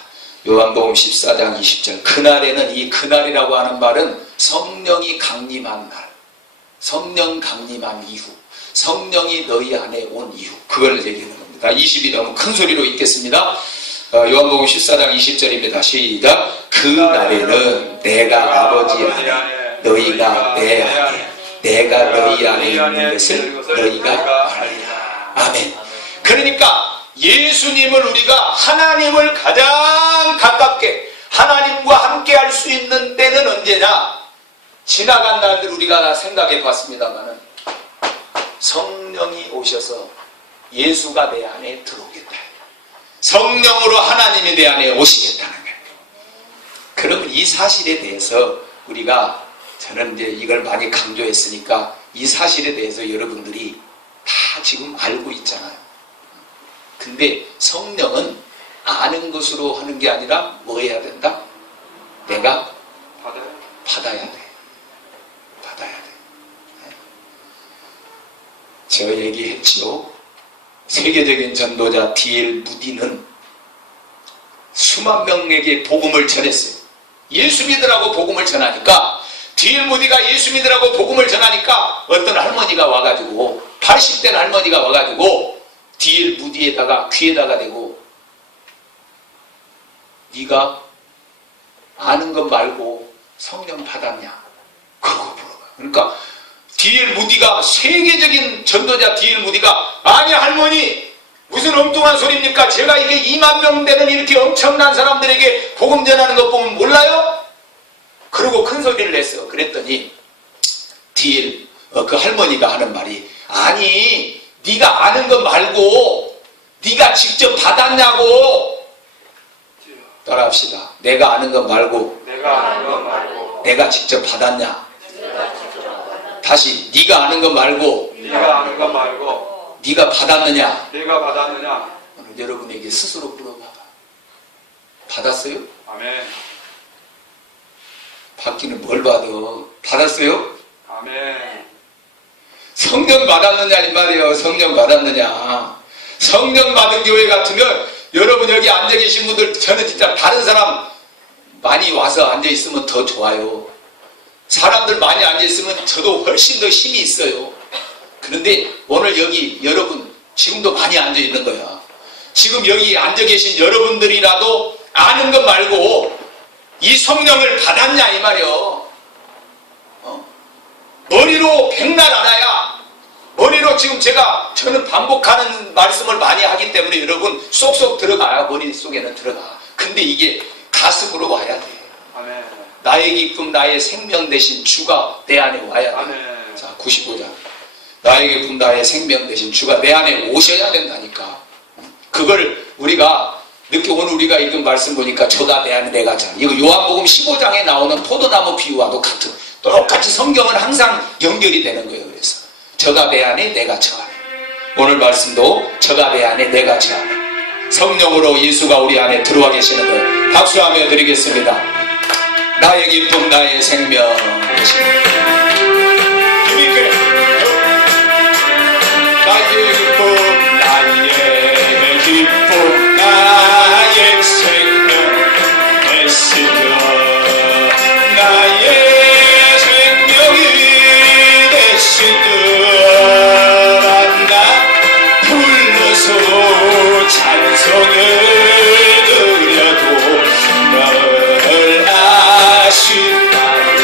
요한복음 14장 20절. 그날에는, 이 그날이라고 하는 말은 성령이 강림한 날, 성령 강림한 이후, 성령이 너희 안에 온 이후, 그걸 얘기하는 겁니다. 20이 너무 큰 소리로 읽겠습니다. 요한복음 14장 20절입니다. 시작. 그날에는 내가 아버지 안에, 너희가 내 안에, 내가 너희 안에 있는 것을 너희가 알리라. 아멘. 그러니까 예수님을 우리가 하나님을 가장 가깝게 하나님과 함께 할 수 있는 때는 언제냐? 지나간 날들 우리가 다 생각해 봤습니다만은 성령이 오셔서 예수가 내 안에 들어오겠다. 성령으로 하나님이 내 안에 오시겠다는 거예요. 그러면 이 사실에 대해서 우리가, 저는 이제 이걸 많이 강조했으니까 이 사실에 대해서 여러분들이 다 지금 알고 있잖아요. 근데 성령은 아는 것으로 하는 게 아니라 뭐 해야 된다? 내가 받아야 돼. 받아야 돼. 제가 얘기했지요. 세계적인 전도자 D.L. 무디는 수만 명에게 복음을 전했어요. 예수 믿으라고 복음을 전하니까, D.L. 무디가 예수 믿으라고 복음을 전하니까 어떤 할머니가 와가지고, 80대 할머니가 와가지고 D.L. 무디에다가 귀에다가 대고, 네가 아는 것 말고 성령 받았냐? 그러고 물어봐요. 그러니까 D.L. 무디가, 세계적인 전도자 D.L. 무디가, 아니 할머니 무슨 엉뚱한 소리입니까? 제가 이게 2만 명 되는 이렇게 엄청난 사람들에게 복음 전하는 것 보면 몰라요? 그러고 큰 소리를 냈어. 그랬더니 D.L. 그 할머니가 하는 말이, 아니 네가 아는 것 말고 네가 직접 받았냐고. 따라합시다. 내가 아는 것 말고 내가 직접 받았냐? 다시, 네가 아는 것 말고 네가 받았느냐? 오늘 여러분에게 스스로 물어봐. 받았어요? 아멘. 받기는 뭘 받아? 받았어요? 아멘. 성령 받았느냐 이 말이에요. 성령 받았느냐. 성령 받은 교회 같으면 여러분 여기 앉아 계신 분들, 저는 진짜 다른 사람 많이 와서 앉아 있으면 더 좋아요. 사람들 많이 앉아 있으면 저도 훨씬 더 힘이 있어요. 그런데 오늘 여기 여러분 지금도 많이 앉아 있는 거야. 지금 여기 앉아 계신 여러분들이라도 아는 것 말고 이 성령을 받았냐 이 말이요. 머리로 백날 알아야, 머리로 지금 저는 반복하는 말씀을 많이 하기 때문에 여러분 쏙쏙 들어가야 머릿속에는 들어가. 근데 이게 가슴으로 와야 돼. 아멘. 나의 기쁨 나의 생명 대신 주가 내 안에 와야 돼. 아멘. 자 95장. 나의 기쁨 나의 생명 대신 주가 내 안에 오셔야 된다니까. 그걸 우리가 늦게, 오늘 우리가 읽은 말씀 보니까 저가 내 안에 내가 자. 이거 요한복음 15장에 나오는 포도나무 비유와도 같은, 똑같이 성경은 항상 연결이 되는 거예요. 그래서 저가 내 안에 내가 저 안에. 오늘 말씀도 저가 내 안에 내가 저 안에. 성령으로 예수가 우리 안에 들어와 계시는 거예요. 박수하며 드리겠습니다. 나의 기쁨 나의 생명 되신 나의 기쁨 나의 기쁨 나의 생명 되시며 나의 생명이 되시더라. 나 불러서 찬송을 드려도 널 아신다는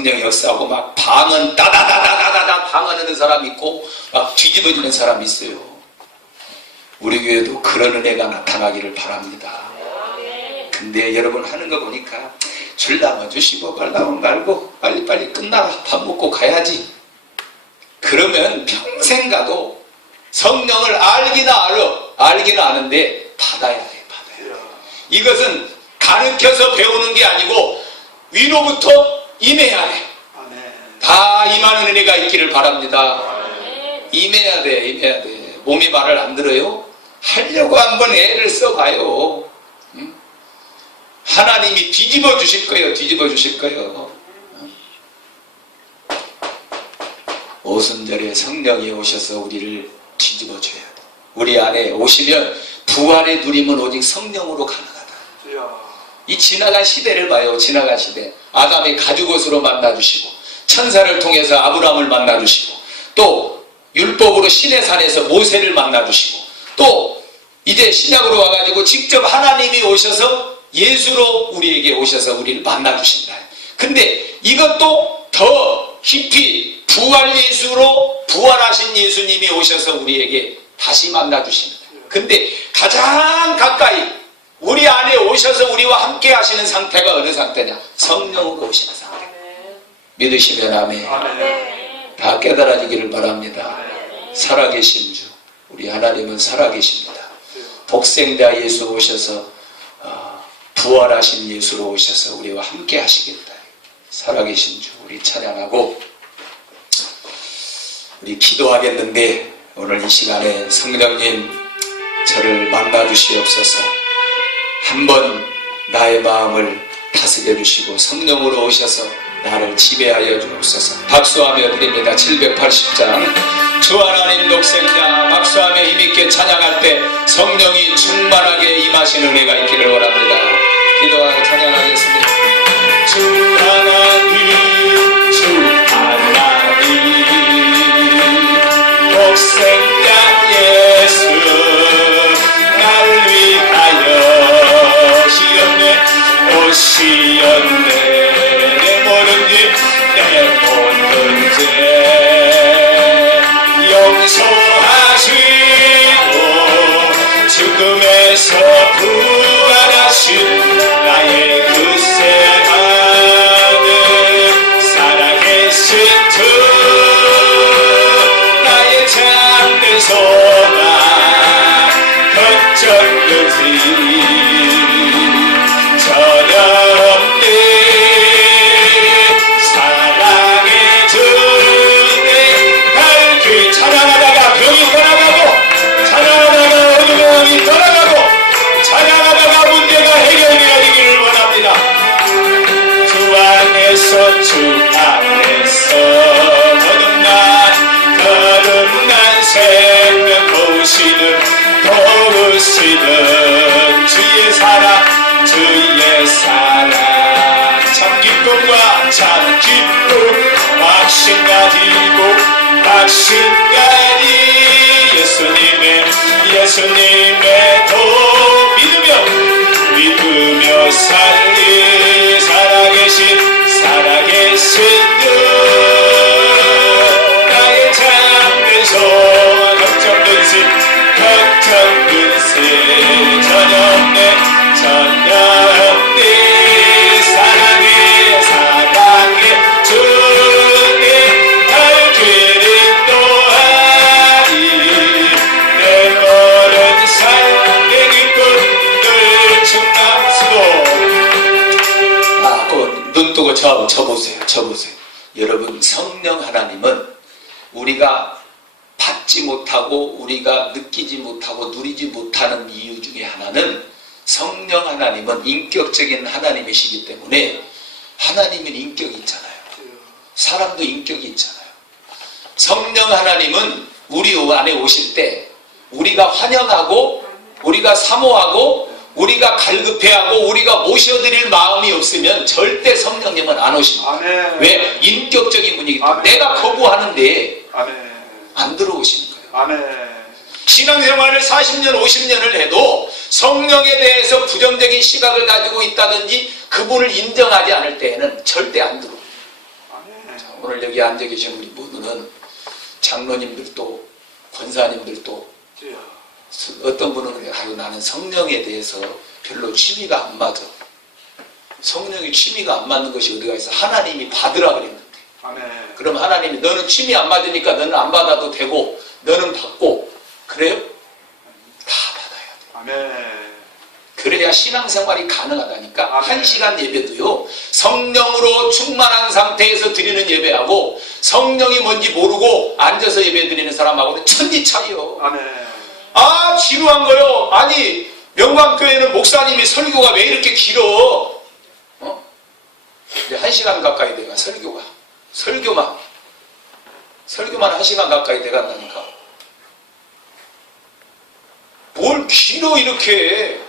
성령 역사하고 막 방언 따다다다다다다 방언하는 사람 있고 막 뒤집어지는 사람 있어요. 우리 교회도 그런 은혜가 나타나기를 바랍니다. 근데 여러분 하는 거 보니까 줄라면 주시고 말라면 말고 빨리빨리 끝나라 밥 먹고 가야지. 그러면 평생 가도 성령을 알기는 아는데 받아야 돼. 이것은 가르쳐서 배우는 게 아니고 위로부터 임해야 돼. 다 임하는 은혜가 있기를 바랍니다. 임해야 돼. 몸이 말을 안 들어요? 하려고 한번 애를 써봐요. 하나님이 뒤집어 주실 거예요. 오순절에 성령이 오셔서 우리를 뒤집어 줘야 돼. 우리 안에 오시면 부활의 누림은 오직 성령으로 가능하다. 이 지나간 시대를 봐요. 지나간 시대. 아담의 가죽옷으로 만나주시고 천사를 통해서 아브라함을 만나주시고 또 율법으로 시내산에서 모세를 만나주시고 또 이제 신약으로 와가지고 직접 하나님이 오셔서 예수로 우리에게 오셔서 우리를 만나주신다. 근데 이것도 더 깊이 부활 예수로 부활하신 예수님이 오셔서 우리에게 다시 만나주시는 거예요. 근데 가장 가까이 우리 안에 오셔서 우리와 함께 하시는 상태가 어느 상태냐? 성령으로 오시는 상태. 믿으시면 아멘. 다 깨달아지기를 바랍니다. 살아계신 주, 우리 하나님은 살아계십니다. 독생자 예수 오셔서 부활하신 예수로 오셔서 우리와 함께 하시겠다. 살아계신 주 우리 찬양하고 우리 기도하겠는데 오늘 이 시간에 성령님 저를 만나 주시옵소서. 한번 나의 마음을 다스려 주시고 성령으로 오셔서 나를 지배하여 주옵소서. 박수하며 드립니다. 780장 주 하나님 독생자 박수하며 힘있게 찬양할 때 성령이 충만하게 임하시는 은혜가 있기를 원합니다. 기도하여 찬양하겠습니다. 주 하나님 주 하나님 독생자 예수 날 위하여 오시었네 내 모든 죄 용서하시고 죽음에서 부활하신 나의 굳세 아들 살아계신 주 나의 참된 소망 걱정되지 주 안에서 거듭난 생명 도우시는 주의 사랑 참 기쁨과 참 기쁨 확신 가지고 예수님의 도 믿으며 살아계신 주 나의 참된 소망 걱정된 심 전혀 없네 사랑해 주님 날 길을 또하니 내 모든 삶의 기쁨들 충만수도 눈 뜨고 쳐보세요. 여러분 성령 하나님은 우리가 받지 못하고 우리가 느끼지 못하고 누리지 못하는 이유 중에 하나는 성령 하나님은 인격적인 하나님이시기 때문에 하나님은 인격이 있잖아요. 사람도 인격이 있잖아요. 성령 하나님은 우리 안에 오실 때 우리가 환영하고 우리가 사모하고 우리가 갈급해하고 우리가 모셔드릴 마음이 없으면 절대 성령님은 안 오십니다. 아멘. 왜? 인격적인 분이기 때문에 아멘. 내가 거부하는데 아멘. 안 들어오시는 거예요. 아멘. 신앙생활을 40년 50년을 해도 성령에 대해서 부정적인 시각을 가지고 있다든지 그분을 인정하지 않을 때에는 절대 안 들어옵니다. 오늘 여기 앉아 계신 우리 모두는 장로님들도 권사님들도 주여. 어떤 분은 그래요. 아유, 나는 성령에 대해서 별로 취미가 안 맞아. 성령이 취미가 안 맞는 것이 어디가 있어. 하나님이 받으라 그랬는데. 아멘. 그럼 하나님이 너는 취미 안 맞으니까 너는 안 받아도 되고 너는 받고 그래요? 다 받아야 돼. 아멘. 그래야 신앙생활이 가능하다니까. 아멘. 1시간 예배도요, 성령으로 충만한 상태에서 드리는 예배하고 성령이 뭔지 모르고 앉아서 예배 드리는 사람하고는 천지 차이요. 아멘. 아, 지루한 거요. 아니, 명광교회는 목사님이 설교가 왜 이렇게 길어? 이제 1시간 가까이 돼가, 설교가. 설교만 1시간 가까이 돼간다니까. 뭘 길어, 이렇게.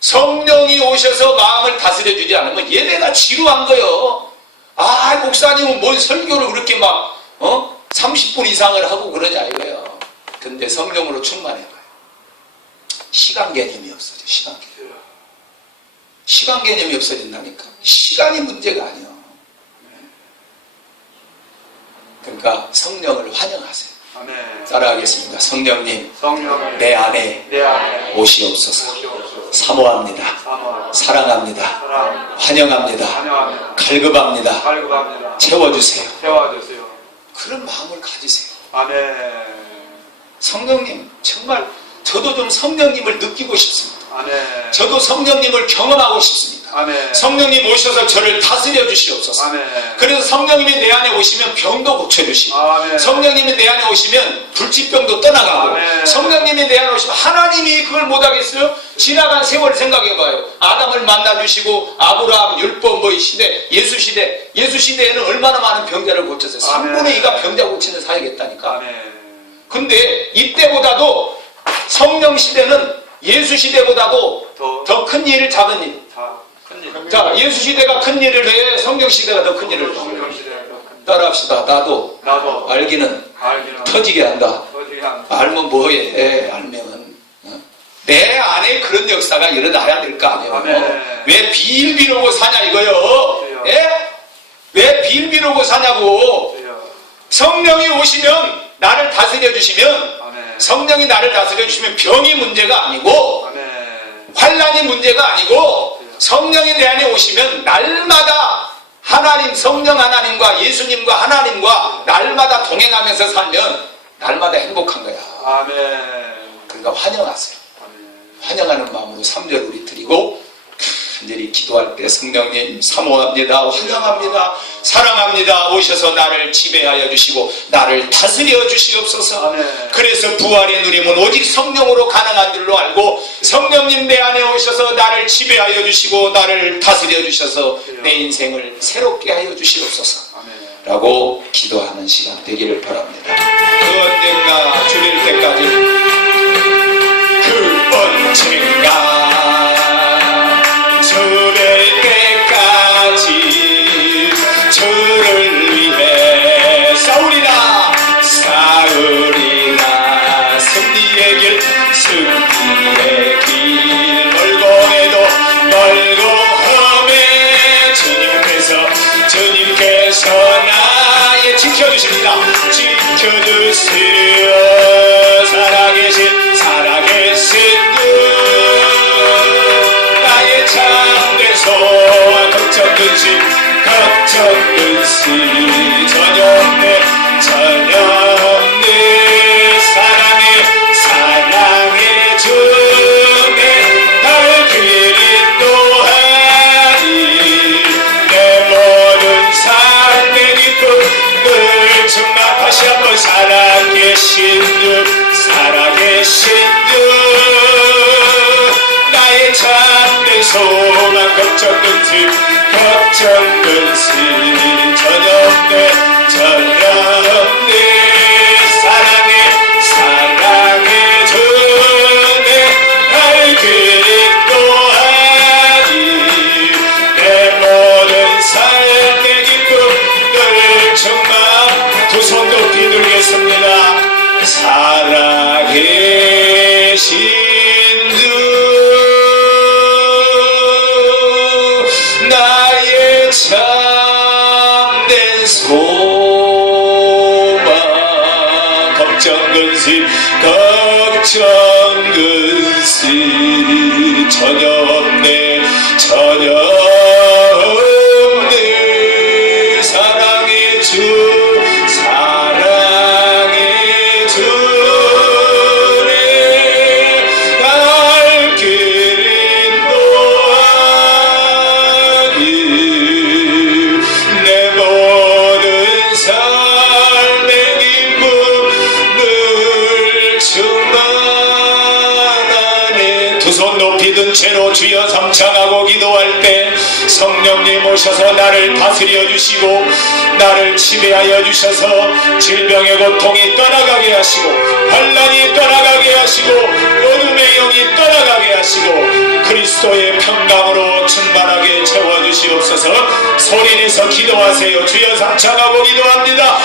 성령이 오셔서 마음을 다스려 주지 않으면 예배가 지루한 거요. 아, 목사님은 뭔 설교를 그렇게 막, 30분 이상을 하고 그러냐, 이거요. 근데 성령으로 충만해봐요. 시간 개념이 없어져, 시간 개념. 주여. 시간 개념이 없어진다니까. 시간이 문제가 아니야. 그러니까 성령을 환영하세요. 아멘. 따라하겠습니다. 성령님, 성령님. 내 안에 내 안에 오시옵소서. 오시옵소서. 사모합니다. 사모합니다. 사랑합니다. 사랑합니다. 환영합니다. 환영합니다. 갈급합니다. 갈급합니다. 채워주세요. 채워주세요. 그런 마음을 가지세요. 아멘. 성령님, 정말 저도 좀 성령님을 느끼고 싶습니다. 아멘. 저도 성령님을 경험하고 싶습니다. 아멘. 성령님 오셔서 저를 다스려 주시옵소서. 아멘. 그래서 성령님이 내 안에 오시면 병도 고쳐주시고, 아멘. 성령님이 내 안에 오시면 불치병도 떠나가고, 아멘. 성령님이 내 안에 오시면 하나님이 그걸 못하겠어요? 지나간 세월 생각해봐요. 아담을 만나주시고 아브라함, 율법, 시대, 예수 시대에는 얼마나 많은 병자를 고쳤어요. 아멘. 3분의 2가 병자 고치는 사역했다니까. 아멘. 근데 이때보다도 성령 시대는 예수 시대보다도 더 큰 일, 작은 일. 자, 큰일. 자, 예수 시대가 큰 일을 해, 성령 시대가 더 큰 일을 해. 성령 시대가 더 큰. 따라합시다. 나도 알기는 알기는 터지게 한다. 터지게 한다. 알면 뭐해? 알면 내 안에 그런 역사가 일어나야 될 거 아니에요. 아멘. 왜 빌비로고 사냐 이거요? 예? 왜 빌비로고 사냐고? 주여. 성령이 오시면 나를 다스려 주시면, 아멘. 성령이 나를 다스려 주시면 병이 문제가 아니고 아멘. 환난이 문제가 아니고, 성령이 내 안에 오시면 날마다 하나님, 성령 하나님과 예수님과 하나님과 날마다 동행하면서 살면 날마다 행복한 거야. 아멘. 그러니까 환영하세요. 아멘. 환영하는 마음으로 3절 우리 드리고, 간절히 기도할 때 성령님 사모합니다. 환영합니다. 사랑합니다. 오셔서 나를 지배하여 주시고 나를 다스려 주시옵소서. 아멘. 그래서 부활의 누림은 오직 성령으로 가능한 줄로 알고, 성령님 내 안에 오셔서 나를 지배하여 주시고 나를 다스려 주셔서 내 인생을 새롭게 하여 주시옵소서. 아멘. 라고 기도하는 시간 되기를 바랍니다. 그 언젠가 주릴 때까지, 그 언젠가 주릴 때까지 주를 위해 싸우리라 승리의 길 멀고에도 멀고험에 주님께서 나의 지켜주십니다. 지켜주시오. 살아계신 주 나의 참된 소원 걱정 근심 전혀 없네 사랑해 주네 날 그리도하니 내 모든 삶의 기쁨 늘 충만. 다시 한번 살아계신 주 나의 참된 소망 걱정 근심 전혀 없네 사랑해 주네 날 그리도하니 내 모든 삶의 기쁨 늘 충만. 두 손 높이 들겠습니다. 살아계신 주 나의 참된 것이 걱정 것이 전혀 없네 전혀 없네 사랑의 주 사랑의 주네 갈 길이 노하길 내 모든 삶의 기쁨 늘 충만하네 두 손 높이 든 채로 주여 삼창하고 기도할 때 성령님 오셔서 나를 다스려 주시고 나를 지배하여 주셔서 질병의 고통이 떠나가게 하시고 환난이 떠나가게 하시고 어둠의 영이 떠나가게 하시고 그리스도의 평강으로 충만하게 채워주시옵소서. 소리내서 기도하세요. 주여 삼창하고 기도합니다.